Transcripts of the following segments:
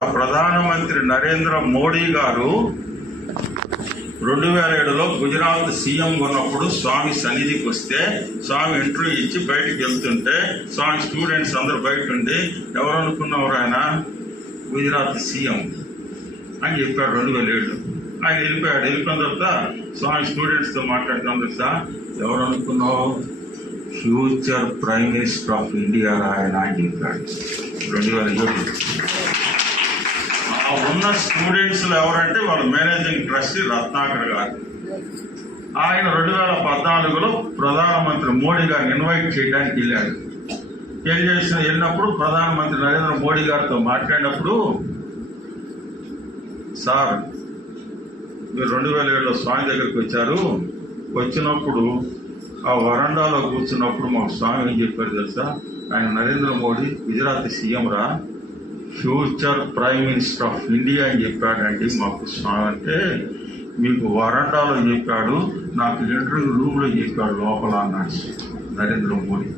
ప్రధానమంత్రి నరేంద్ర మోడీ గారు 2007లో గుజరాత్ సీఎం ఉన్నప్పుడు స్వామి సన్నిధికి వస్తే స్వామి ఇంటర్వ్యూ ఇచ్చి బయటకు వెళ్తుంటే స్వామి స్టూడెంట్స్ అందరూ బయట ఉండి ఎవరు అనుకున్నవారు ఆయన గుజరాత్ సీఎం అని చెప్పాడు 2007. ఆయన వెళ్ళిపోయాడు. వెళ్ళిపోయిన తర్వాత స్వామి స్టూడెంట్స్తో మాట్లాడుతున్నా ఎవరు అనుకున్నావు future prime minister of India ఆయన అని చెప్పాడు 2007. ఉన్న స్టూడెంట్స్లో ఎవరంటే వాళ్ళ మేనేజింగ్ ట్రస్టీ రత్నాకర్ గారు. ఆయన 2014లో ప్రధానమంత్రి మోడీ గారిని ఇన్వైట్ చేయడానికి వెళ్ళాడు. వెళ్ళినప్పుడు ప్రధానమంత్రి నరేంద్ర మోడీ గారితో మాట్లాడినప్పుడు, సార్ మీరు 2007లో స్వామి దగ్గరికి వచ్చారు, వచ్చినప్పుడు ఆ వరండాలో కూర్చున్నప్పుడు మాకు స్వామి ఏం చెప్పారు తెలుసా, ఆయన నరేంద్ర మోడీ గుజరాత్ సీఎం రా, future prime minister of India అని చెప్పాడండి మాకు స్వామి. అంటే మీకు వరండాలో చెప్పాడు, నాకు ఇంటర్వ్యూ రూమ్లో చెప్పాడు లోపల అన్నాడు నరేంద్ర మోడీ.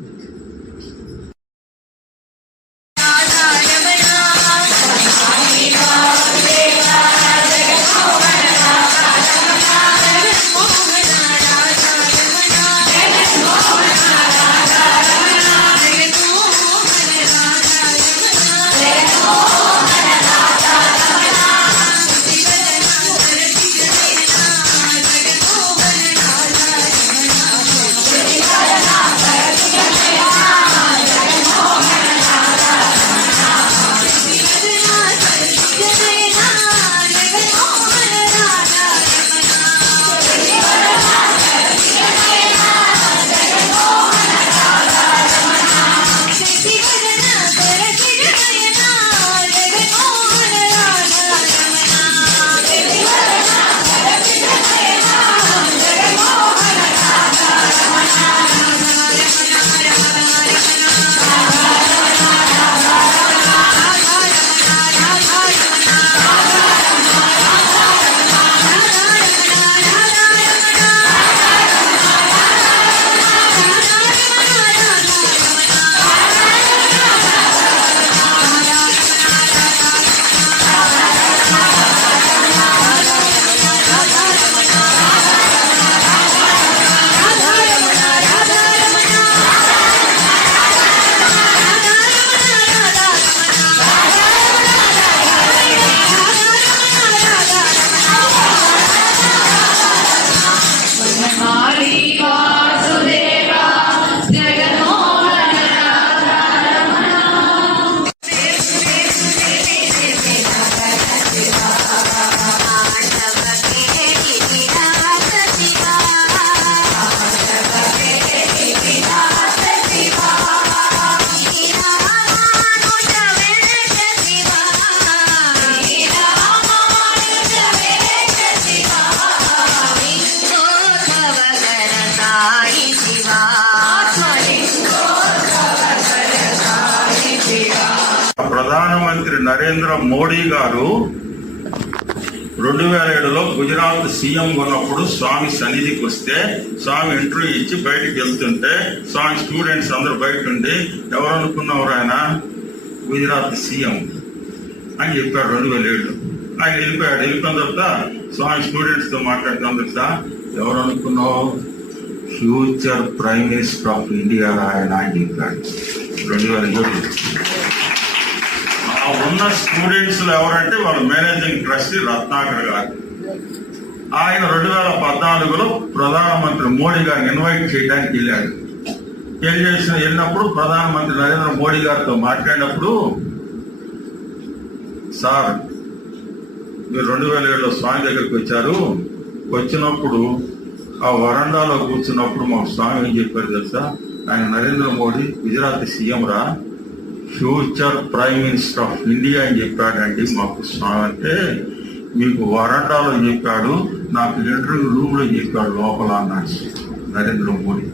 ప్రధానమంత్రి నరేంద్ర మోడీ గారు 2007లో గుజరాత్ సీఎం ఉన్నప్పుడు స్వామి సన్నిధికి వస్తే స్వామి ఇంటర్వ్యూ ఇచ్చి బయటకు వెళ్తుంటే స్వామి స్టూడెంట్స్ అందరూ బయట ఉండి ఎవరు అనుకున్నవారు ఆయన గుజరాత్ సీఎం అని చెప్పాడు 2007. ఆయన వెళ్ళిపోయాడు. వెళ్ళిపోయిన తర్వాత స్వామి స్టూడెంట్స్ తో మాట్లాడుతున్న తర్వాత ఎవరు అనుకున్నావు, future prime minister of India ఆయన అని చెప్పాడు 2007. ఆ ఉన్న స్టూడెంట్స్ లో ఎవరంటే వాళ్ళ మేనేజింగ్ ట్రస్టీ రత్నాకర్ గారు. ఆయన 2014లో ప్రధానమంత్రి మోడీ గారిని ఇన్వైట్ చేయడానికి వెళ్ళాడు. వెళ్ళినప్పుడు ప్రధానమంత్రి నరేంద్ర మోడీ గారితో మాట్లాడినప్పుడు, సార్ మీరు 2007లో స్వామి దగ్గరికి వచ్చారు, వచ్చినప్పుడు ఆ వరండాలో కూర్చున్నప్పుడు మాకు స్వామి ఏం చెప్పారు తెలుసా, ఆయన నరేంద్ర మోడీ గుజరాత్ సీఎం రా, future prime minister of India అని చెప్పాడండి మాకు స్వామి. అంటే మీకు వరండాలో చెప్పాడు, నాకు ఇంటర్వ్యూ రూమ్ లో చెప్పాడు లోపల అన్నాడు నరేంద్ర మోడీ.